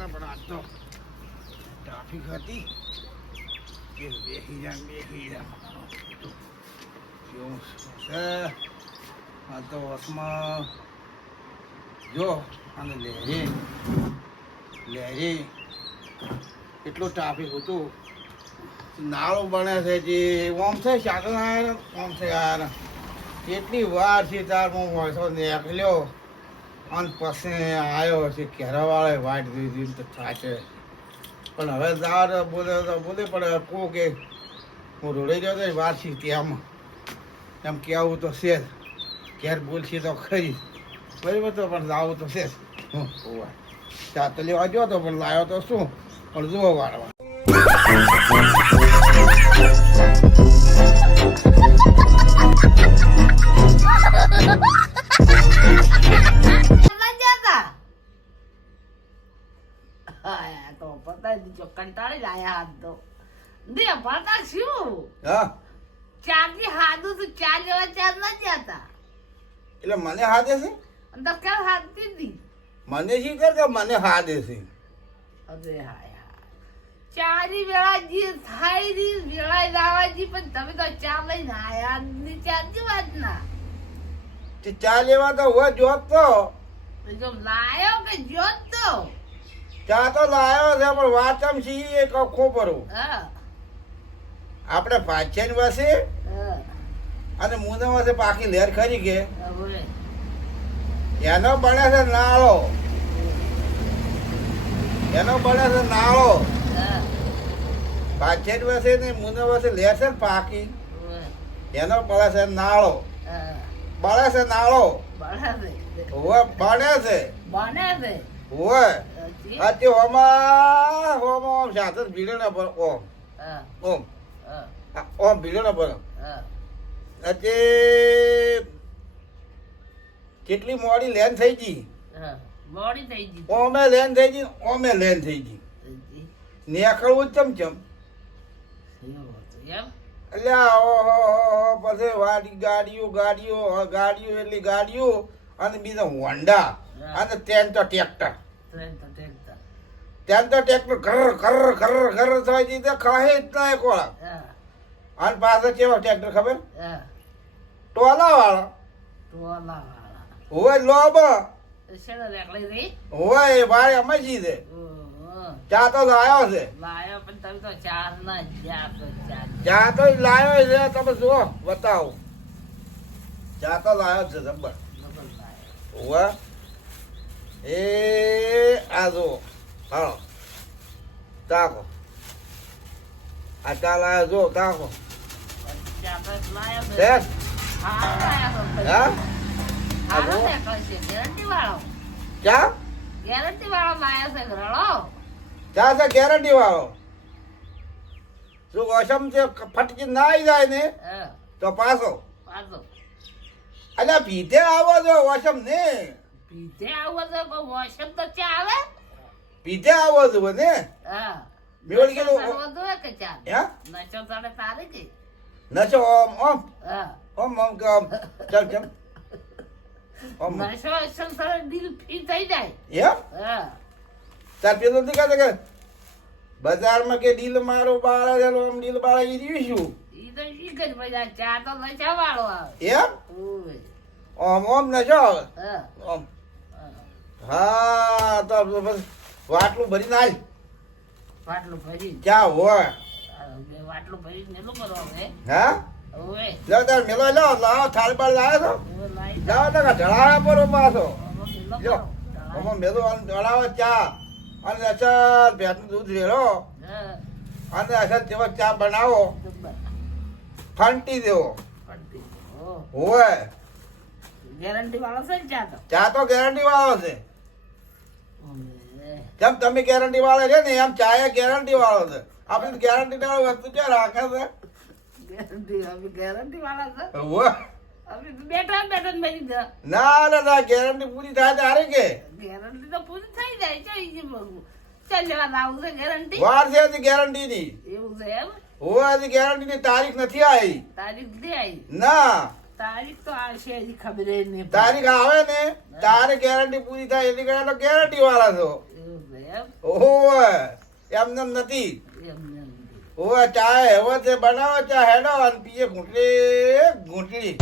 હતા પણ આજ તો ટ્રાફિક હતી કે બેસી જાય કેવું છે આ તો બસમાં જો અને લહેરી એટલું ટ્રાફિક હતું નાળું બને છે જે ઓમ છે સાધન આવ્યા ઓમ છે યાર કેટલી વાર છે તારમાં વળસો નીકળ્યો અને પછી આવ્યો છે ઘેરાવાળે વાટ દીધી તો થાશે પણ હવે દાર બોલે પણ કહું કે હું રોડાઈ ગયો તો વાર છે ત્યાં એમ કહેવું તો છે જ ઘેર બોલશે તો ખરી બરાબર તો પણ લાવું તો છે જ હું ચા તો લેવા ગયો તો પણ લાવ્યો તો શું પણ જુઓ વાળવા તો પતા દીજો કંટાળી લાયા હાથ તો દે પતા શું હા ચારથી હાથું તો ચાર લેવા ચાર ના જતા એટલે મને હાથે છે તો કેમ હાથ દીધી મને શી કર કે મને હાથે છે અરે હાય ચારી વેળા જી થાય રી વેળા લાવાજી પણ તમે તો ચા લઈને આયા ની ચારજી વાત ના તે ચા લેવા તો હોય જોત તો જો લાયો કે જોત તો ચા તો લાયો છે પણ વાતમ સી એ કખો પરું હા આપણે પાછળ પાસે અને મુના પાસે પાકી લહેર ખરી કે હવે એનો બને છે નાળો પાછળ પાસે ને મુના પાસે લહેર છે ને પાકી એનો બળે છે નાળો બળે છે નાળો હોય બને છે હોય તે હોમાં સાથે ભીડે ના પર ઓમ ભીડે ના પર આજે કેટલી મોડી લેન થઈ ગઈ મોડી થઈ ગઈ ઓમે લેન થઈ ગઈ ઓમે લેન થઈ ગઈ નેકળવું ચમચમ એટલે ઓહો પછી વાડી ગાડીઓ એટલી ગાડીઓ અને બીજા હોન્ડા અને તેન તો ટ્રેક્ટર ઘર થઈ ગઈ તો ખાહે જ ના કોળા અને પાછળ કેવો ટ્રેક્ટર ખબર ટોલા વાળો હોય લોબ હોય ભાઈ અમજી છે ચા તો લાયો છે ચા તો લાયો છે તમે જુઓ બતાવો ચા તો લાયો છે જબ્બર હોય એ આ જુઓ હાલો તાકો આ ચા લાયો જો તાકો ચા છે ગેરંટી વાળો શું વોશમ છે ફટકી ના આવી જાય ને તો પાછો અલ્યા પીધે આવો છો વોશમ ને પીધે આવો છો ને મેળ કે નશો ઓમ કે ચમ ચમ તાર પેલો દેખાય કે બજારમાં કે ડીલ મારો બાળા ચાલો આમ ડીલ બાળા એ શું એમ ઓમ નશો આવે ઓમ હા તો વાટલું ભરી નાખ ચા હોય હા લો તાર મેલો લાવો થાળ બાળ લાવ્યો છો લાવો તો ઢળાવા પર પાછો જો આમાં મેલો ઢળાવો ચા અને અસર ભેંસનું દૂધ રેડો અને અસર તેવો ચા બનાવો ફંટી દેવો હોય ગેરંટી વાળો છે ચા તો ગેરંટી વાળો છે જેમ તમે ગેરંટી વાળો છે ને એમ ચા એ ગેરંટી વાળો છે આપણે ગેરંટી વાળો વસ્તુ ક્યાં રાખે છે ગેરંટી વાળા છે હોય બેઠા મેરી દે ના ગેરંટી પૂરી થાય ત્યારે કે ગેરંટી તો પૂરી થઈ જાય ચાલ લેવા આવું છે ગેરંટી વાર છે હજી ગેરંટી ની એવું છે એમ હોય હજી ગેરંટી ની તારીખ નથી આવી તારીખ દે આવી ના તારીખ તો આવશે હજી ખબર નહીં તારીખ આવે ને તારે ગેરંટી પૂરી થાય એટલી ગેરંટી વાળા છો એમ ઓવે એમને એમ નથી એમને એમ. ઓવે ચા હવે તે બનાવો ચા હેડો અને પીએ ઘૂંટલી ઘૂંટલી